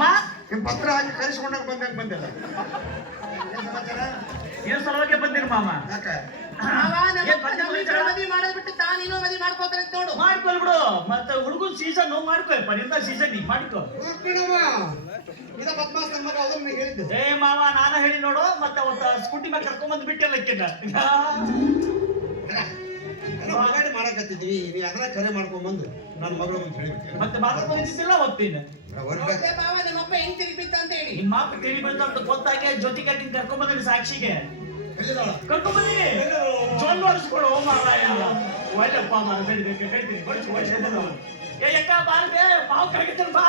ಮಾಮ ನಿಮ್ ಪತ್ರ ಹಾಕಿ ಕರೆಸ್ಕೊಂಡಾಗ ಬಂದಿಲ್ಲ ಏನ್ ಸಲುವಾಗಿ ಬಂದಿರಿ ಮಾಮ? ಯಾಕೆ ಮದ್ವಿ ಮಾಡೋದ್ ಬಿಟ್ಟು ತಾನೇನೋ ಮದ್ವಿ ಮಾಡ್ಕೋತಾರೆ ನೋಡು. ಮಾಡ್ಕೊಲ್ ಬಿಡು, ಮತ್ತೆ ಹುಡುಗನ್ ಸೀಸನ್ ಮಾಡ್ಕೊಯಪ್ಪ, ನಿಂದ ಸೀಸನ್ ನೀ ಮಾಡ್ಕೊ. ಇದ ಬದ್ಮಾಸ್ ನನ್ನ ಮಗ ಅದನ್ನ ಹೇಳಿದ್ದೆ. ಏ ಮಾವ, ನಾನ ಹೇಳಿ ನೋಡು, ಮತ್ತೆ ಅವತ್ತ ಸ್ಕೂಟಿ ಮ್ಯಾಗ ಕರ್ಕೊಂಬಂದ್ ಬಿಟ್ಟೆಲ್ಲಕ್ಕಿನ್ನ ಹೊರಗಡೆ ಮಾಡಕತ್ತಿದ್ವಿ, ನೀ ಅದನ್ನ ಕರೆ ಮಾಡ್ಕೊಂಡ್ಬಂದು ನನ್ನ ಮಗಳು ಅಂತ ಹೇಳಿಬಿಟ್ಟೆ. ಮತ್ತೆ ಮಾತ್ರ ಬಂದಿದ್ದಿಲ್ಲ ಅವತ್ತಿನ ಮಾವ ನಿಮ್ಮಪ್ಪ ಹೆಂಗ್ ತಿರುಗಿಬಿತ್ತ ಅಂತ ಹೇಳಿ ನಿಮ್ಮ ಅಪ್ಪ ತಿಳಿ ಬೀಳ್ತ ಅಂತ ಗೊತ್ತಾಗೆ ಜೊತೆಗೆ ಆಕಿನ ಕರ್ಕೊಂಬಂದ್ರಿ ಸಾಕ್ಷಿಗೆ ಕರ್ಕೊಂಬಂದಿ ಜೊಲ್ಲು ಹೊಡಿಸ್ಕೊಡು ಮಾರಾಯ. ಒಳ್ಳೆಪ್ಪ ಮಾರ ಬೆಳಿಬೇಕು ಹೇಳ್ತೀನಿ ಹೊಡಿಸ್ಕೊಂಡು ಏ ಯಕ್ಕ ಬಾರ್ಬೆ ಮಾವು ಕರಗಿತ್ತಲ್ ಬಾ.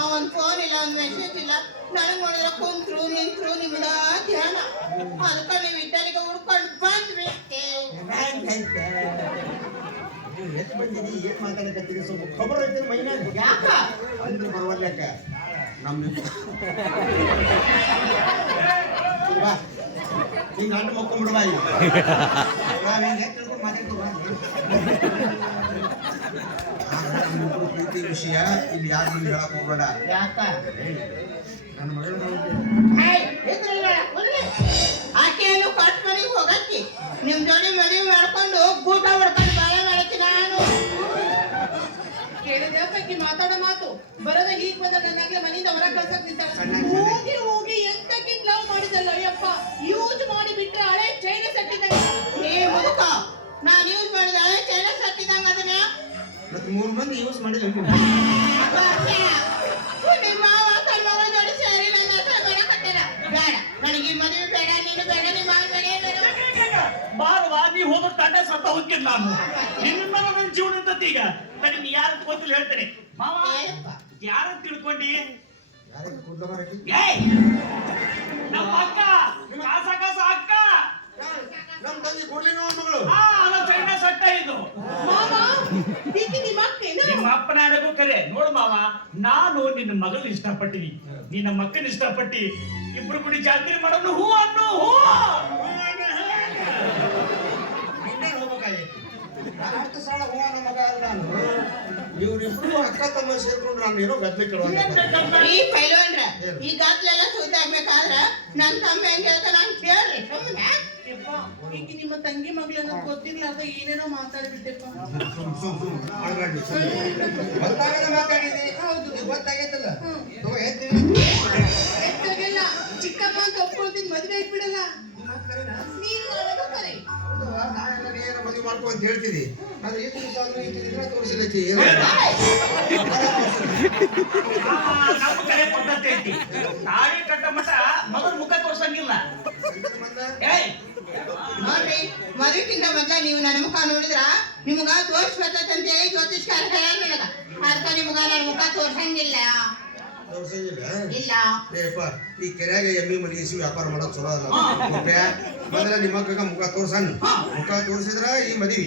ಅವನ್ ಫೋನ್ ಇಲ್ಲ, ಒಂದ್ ಮೆಸೇಜ್ ಇಲ್ಲ. ನನಗ್ ನೋಡಿದ್ರೆ ಕುಂತ್ರು ನಿಂತ್ರು ನಿಮ್ದ ಧ್ಯಾನ. ಅದಕ್ಕ ನೀವ್ ಇದ್ದಲ್ಲಿಗೆ ಹುಡ್ಕೊಂಡು ಬಂದ್ವಿ. ಎಷ್ಟು ಬಂದಿದ್ದೀ, ಏನ್ ಮಾತಾಡಕತ್ತೀರಿ? ಸ್ವಲ್ಪ ಖಬರ್ ಐತೆ ಮೈನಾಗ. ಯಾಕ ಅಂದ್ರೆ ಬರವಲ್ಯಾಕ ನಮ್ ಬಾ ಹಿಂಗ ಅಂಟು ಮಕ್ಕೊಂಡ್ಬಿಡ್ಬಾ. ಈಗ ನಾವ್ ಹಿಂಗೆ ತಿಳ್ಕೊಂಡು ಮಾತಾಡ್ತೀವಿ. ಪ್ರೀತಿ ವಿಷಯ ಇಲ್ಲಿ ಯಾರು ಹೇಳಕ್ ಹೋಗ್ಬೇಡ. ಯಾಕ ನನ್ನ ಮಗಳು ಆಕೆಯನ್ನು ಕಟ್ ಮನೆಗೆ ಹೋಗಕ್ಕೆ ನಿಮ್ ಜೋಡಿ ಮದುವೆ ಮಾಡ್ಕೊಂಡು ಗೂಟ ಹೊಡ್ಕೊಂಡು ಬಾಳ ಮಾಡಕ್ಕೆ ನಾನು ಕೇಳಿದ್ಯಾಕಿ ಮಾತಾಡೋ ಮಾತು ಬರೋದ ಹೀಗ್ ಬಂದ ನನ್ನಾಗ್ಲೇ ಮನೆಯಿಂದ ಹೊರ ಕಳ್ಸಕ್ ನಿಂತಾಳೆ. ಹೋಗಿ ಹೋಗಿ ಎಂತಕ್ಕಿಂತ ಲವ್ ಮಾಡಿದಲ್ಲ ಅಯ್ಯಪ್ಪ. ಯೂಸ್ ಮಾಡಿ ಬಿಟ್ರೆ ಹಳೆ ಚೈನ ಸಟ್ಟಿದ್ದಂಗ. ಏ ಮುದುಕ, ನಾನ್ ಯೂಸ್ ಮಾಡಿದ ಹಳೆ ಚೈನ ಸತ್ತಿದಂಗ ಅದನ್ನ ಮತ್ತೆ 3 ಮಂದಿ ಯೂಸ್ ಮಾಡಿಲ್ಲ. ನಿಮ್ಮ ಮಾವ ತನ್ನ ಮಗಳ ಜೋಡಿ ಸೇರಿ ನನ್ನ ಹತ್ರ ಬೇಡಕತ್ತಿರ. ಬೇಡ, ನನಗೆ ಈ ಮದುವೆ ಬೇಡ, ನೀನು ಬೇಡ, ನಿಮ್ಮ ಮಾವ ಬೇಡ. ಬಾರವಾ, ನೀ ಹೋದ ತಂಡ ಸತ್ತ ಹೋಗ್ತೀನಿ ನಾನು. ನಿನ್ನ ನನ್ನ ಜೀವನ ಇರ್ತತಿ. ಈಗ ನನಗೆ ಯಾರು ಗೊತ್ತಿಲ್ಲ ಹೇಳ್ತೇನೆ ಮಾವ. ಯಾರ ತಿಳ್ಕೊಂಡಿ? ಯಾರಿಗೆ ಕೂದಲ ಮಾರಕ್ಕೆ? ಏಯ್ ನಮ್ಮ ಅಕ್ಕ, ಕಾಸ ಕಾಸ ಅಕ್ಕ, ನಮ್ ತಂಗಿ ಕೂಡ್ಲಿನ ಮಗಳು. ಅಲ್ಲ ಚೈನಾ ಸಟ್ಟ ಇದು. ಮಾವ ಈಕಿ ನಿಮ್ಮ ಅಕ್ಕೇನು? ನಿಮ್ಮ ಅಪ್ಪನ ಅಡಗು ಕರೆ ನೋಡು ಮಾವ, ನಾನು ನಿನ್ನ ಮಗಳನ್ನ ಇಷ್ಟಪಟ್ಟಿನಿ, ನಿನ್ನ ಮಕ್ಕನ ಇಷ್ಟಪಟ್ಟಿ, ಇಬ್ರು ಕೂಡಿ ಜಾತ್ರೆ ಮಾಡೋನು ಹೂ ಅನ್ನು ಹೂ. ಅಷ್ಟು ಸಲ ಹೂ ಅನ್ನೋ ಮಗ ಅಲ್ಲ ನಾನು. ಇವ್ರಿಬ್ರು ಅಕ್ಕ ತಮ್ಮ ಸೇರ್ಕೊಂಡು ನಾನು ಏನೋ ಗದ್ಲೆ ಕೇಳುವಾಗ ಈ ಪೈಲ್ವಾನ್ರ ಈ ಗಾತ್ಲೆಲ್ಲ ಸೂತಾಗ್ಬೇಕಾದ್ರ ನನ್ ತಮ್ಮ ಹೆಂಗ್ ಹೇಳ್ತಾನ ಅಂತ ಕೇಳ್ರಿ ಸುಮ್ಮನೆ. ಈಕಿ ನಿಮ್ಮ ತಂಗಿ ಮಗಳನ್ನ ಗೊತ್ತಿರ್ಲಾರ್ದ ಏನೇನೋ ಮಾತಾಡ್ಬಿಟ್ಟೆಪ್ಪ. ಗೊತ್ತಾಗದ ಮಾತಾಡಿದಿ. ಹೌದು, ಗೊತ್ತಾಗೈತಲ್ಲ. ಹೆಚ್ಚಾಗೆಲ್ಲ ಚಿಕ್ಕಮ್ಮ ಅಂತ ಒಪ್ಕೊಳ್ತೀನಿ, ಮದ್ವೆ ಆಗ್ಬಿಡಲ್ಲ. ನೀನು ನನಗೂ ಕರೆ. ಮದುವೆ ಮಾಡ್ಕೊ ಅಂತ ಹೇಳ್ತಿದಿ. ಆದ್ರೆ ಎಷ್ಟು ದಿವಸ ಆದ್ರೂ ಇದ್ರೆ ತೋರಿಸಿಲ್ಲೈತಿ. ನಮ್ಮ ಕಡೆ ಪದ್ಧತಿ ಐತಿ, ತಾಳಿ ಕಟ್ಟ ಮಠ ಮಗನ ಮುಖ ತೋರ್ಸಂಗಿಲ್ಲ. ಏಯ್ ನೋಡ್ರಿ, ಮದುವೆಗಿಂತ ಮೊದ್ಲ ನೀವು ನನ್ನ ಮುಖ ನೋಡಿದ್ರ ನಿಮ್ಗ ದೋಷ ಬರ್ತೈತಂತ ಹೇಳಿ ಜ್ಯೋತಿಷ್ಕಾರ ಹೇಳ್ಯಾರ ನನಗ. ಅದಕ್ಕ ನಿಮ್ಗ ನನ್ನ ಮುಖ ತೋರ್ಸಂಗಿಲ್ಲ. ಇಲ್ಲ ಏಪ್ಪ, ಈ ಕೆರೆಯಾಗ ಎಮ್ಮಿ ಮಲಗಿಸಿ ವ್ಯಾಪಾರ ಮಾಡೋದು ಚಲೋ ಅಲ್ಲ. ಮೊದಲ ನಿಮ್ಮ ಅಕ್ಕಗ ಮುಖ ತೋರ್ಸಣ್ಣ. ಮುಖ ತೋರಿಸಿದ್ರ ಈ ಮದುವೆ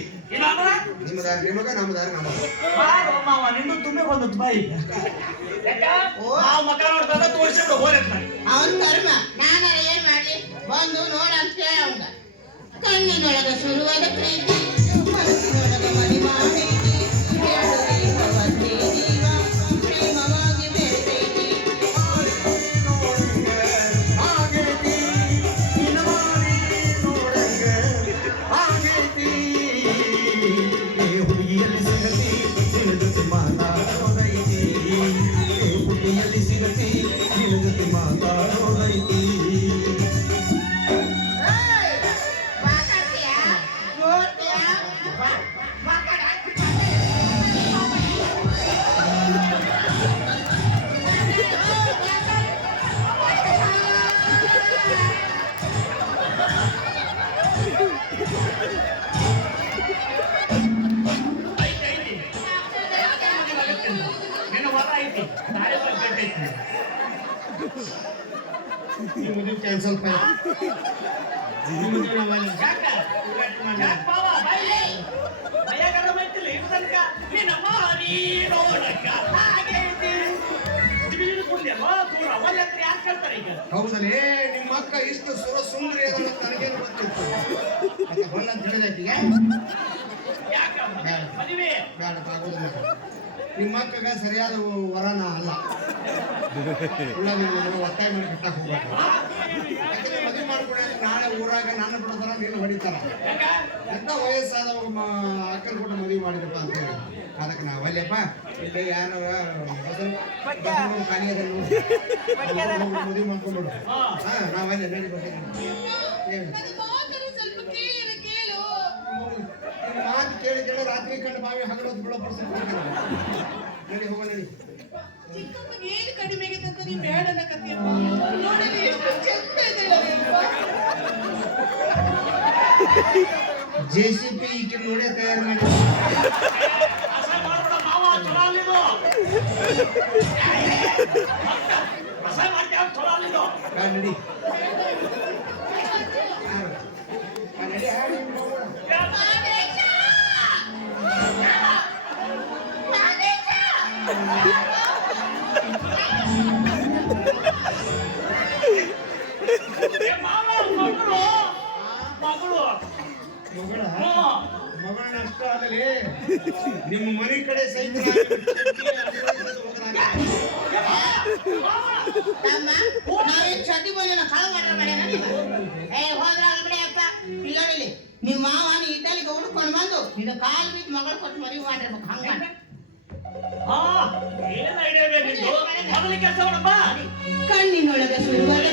ನಿಮ್ಮ ದಾರಿ ನಿಮಗ, ನಮ್ಮ ದಾರಿ ನಮಗ. ಮಾವ ನಿಂದು ತುಂಬೆ ಬಂದದ್ದು ಬಾಯಿ. ಮಕ್ಕ ನೋಡ್ದಾಗ ತೋರಿಸಿದ್ರು ಹೋರಕ್ಕ ಅವನ್ ಕರ್ಮ. ನಾನಾರ ಏನ್ ಮಾಡ್ಲಿ? ಬಂದು ನೋಡ ಅಂತ ಹೇಳ ಅವಂಗ. ಕಣ್ಣಿನೊಳಗ ಶುರುವಾದ ಪ್ರೀತಿ, ಮನಸ್ಸಿನೊಳಗ ಮನೆ ಮಾಡಿ ಪ್ರೇಮವಾಗಿ ಬೆಳೆದೈತಿ. ಹುಡುಗಿಯಲ್ಲಿ ಸಿಗತಿ ನಿನ್ನ ಜೊತೆ ಮಾತಾಡೋದೈತಿ. ಹುಡುಗಿಯಲ್ಲಿ ಸಿಗತಿ ನಿನ್ನ ಜೊತೆ ಮಾತಾಡೋದೈತಿ. ಮಾತಾಡ್ತೀಯಾ? ನೋಡ್ತೀಯಾ? ಐತಿ ನಾಳೆ ಸ್ವಲ್ಪ ಗಟ್ಟಿ ಐತಿ ಈ ಮದುವೆ ಕ್ಯಾನ್ಸಲ್ ಪೈ ಯಾಕ ಯಾಕ ಬಾವ ಬಾಯ್ಲಿ ಮೈಯಾಗಾರ ಮೈತಿಲ್ಲ ಇಟ್ಟು ತನಕ ನಿನ್ನ ಮಾರಿ ನೋಡಕ್ಕ ಹಾಗೆ ಐತಿ ತಿರುಗಿ ಕುಡ್ಲಿಲ್ಲ ದೂರ ಒಳ್ಳೆ ಹತ್ರ ಯಾಕೆ ಕೇಳ್ತಾರೆ ಈಗ ಹೌದಲೇ ನಿಮ್ಮ ಅಕ್ಕ ಇಷ್ಟು ಸುಂದರಿ ಅದನ್ನ ನನಗೇನು ಗೊತ್ತಿತ್ತು ಮತ್ತೆ ಹೊಲ್ಲ ತಿಳಿದೈತಿ ಯಾಕ ಮದುವೆ ಬೇಡ ಆಗೋದಿಲ್ಲ ನಿಮ್ಮ ಅಕ್ಕಗ ಸರಿಯಾದ ವರನ ಅಲ್ಲ ಇಲ್ಲ ನೀವು ಒತ್ತಾಯ ಮಾಡಿ ಕಟ್ಟಕ್ಕೆ ಹೋಗ್ಬೇಕು ಯಾಕಂದ್ರೆ ಮದುವೆ ಮಾಡ್ಕೊಂಡ್ರೆ ನಾಳೆ ಊರಾಗ ನನ್ನ ಬಿಡೋದರ ನೀನು ಹೊಡಿತಾರ ಎಂತ ವಯಸ್ಸಾದವ ಅಕ್ಕನ ಕೊಟ್ಟು ಮದುವೆ ಮಾಡಿದಪ್ಪ ಅಂತ ಹೇಳಿ ಅದಕ್ಕೆ ನಾವು ಅಲ್ಲಪ್ಪ ಇಲ್ಲಿ ಯಾರು ಖಾಲಿ ಅದನ್ನು ಮದುವೆ ಮಾಡ್ಕೊಂಡ್ಬಿಡು ಹಾ ನಾವಲ್ಲಿ ನಡಿ ಬರ್ತೀನಿ ನನ್ನ ಮಾತನ್ನು ಸ್ವಲ್ಪ ಕೇಳಿದ್ರೆ ಕೇಳು. ಮಾತು ಕೇಳಿ ಕೇಳಿ ರಾತ್ರಿ ಕಂಡು ಬಾವಿ ಹಗಲೊತ್ತು ಬಿಡೋ ನಡಿ ಹೋಗ ನಡಿ ಚಿಕ್ಕಪ್ಪಗೆ ಏನು ಕಡಿಮೆ ಆಗೈತೆ ಅಂತ ನೀವು ಬೇಡ ಅನ್ನಕತ್ತೀಯಪ್ಪ. ನೋಡಲಿ ಎಷ್ಟು ಚಂದ ಇದ್ದಾಳೆ ಅಪ್ಪ. JCP ಈಕೆ ನೋಡೇ ತಯಾರು ಮಾಡಿ ಅಸ ಮಾಡ್ಬೇಡ ಮಾವ ಚಲೋ ಅಲ್ಲಿದು ಅಸ ಮಾಡ್ತೀಯ ಚಲೋ ಅಲ್ಲಿದು ನಡಿ ನಡಿ ಹಾಡಿ ಮಾವ ಮಗಳು ಮಗಳು ಮಗಳ ಹ್ಮ್ ಮಗಳನ್ನ ಅಷ್ಟ ಆಗಲಿ ನಿಮ್ಮ ಮನೆ ಕಡೆ ಸಹಿತ ತಮ್ಮ ನಾವೇನ್ ಚಡ್ಡಿ ಬೋಲಿನ ಕಾಳು ಮಾಡ್ರ ಮಾಡ್ಯಾನ ನೀವು ಹೋದ್ರ ಬಿಡಿ ಅಪ್ಪ ಇಲ್ಲ ನೋಡಿಲಿ ನಿಮ್ಮ ಮಾವ ನೀ ಇದ್ದಲ್ಲಿಗೆ ಹುಡ್ಕೊಂಡು ಬಂದು ನಿನ್ನ ಕಾಲು ಬಿದ್ದು ಮಗಳು ಕೊಟ್ಟು ಮದುವೆ ಮಾಡಿರ್ಬೇಕು ಹಂಗ ಏನ್ ಐಡಿಯಾ ಬೇಕು ಮೊದಲಿಗೆ ಕೆಲಸ ಮಾಡಪ್ಪ ಕಣ್ಣಿನೊಳಗೆ ಸುರುವದ